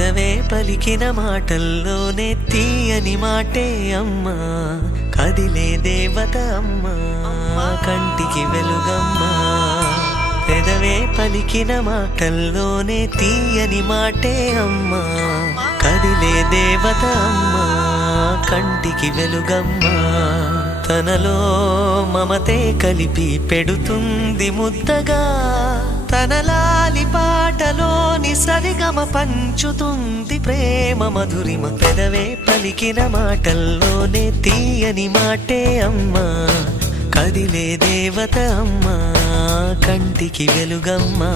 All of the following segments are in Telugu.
పెదవే పలికిన మాటల్లోనే తీయని మాటే అమ్మా, కదిలే దేవత అమ్మా, కంటికి వెలుగమ్మా. పెదవే పలికిన మాటల్లోనే తీయని మాటే అమ్మా, కదిలే దేవత అమ్మా, కంటికి వెలుగమ్మా. తనలో మమతే కలిపి పెడుతుంది ముద్దగా, తన లాలి పాటలోని సరిగమ పంచుతుంది ప్రేమ మధురిమ. పెదవే పలికిన మాటల్లోనే తీయని మాటే అమ్మా, కదిలే దేవత అమ్మా, కంటికి వెలుగమ్మా.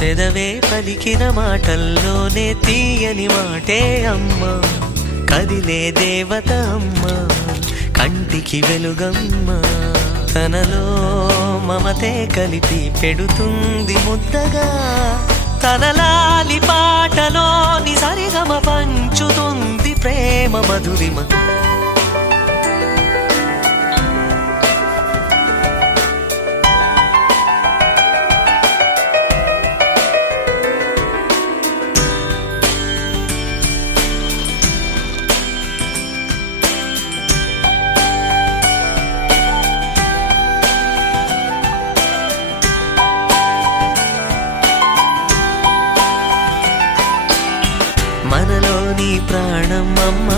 పెదవే పలికిన మాటల్లోనే తీయని మాటే అమ్మా, కదిలే దేవత అమ్మా, కంటికి వెలుగమ్మా. తనలో మమతే కలిపి పెడుతుంది ముద్దగా, తన లాలి పాటలోని సరిగమ పంచుతుంది ప్రేమ మధురిమ. మనలోని ప్రాణం అమ్మ,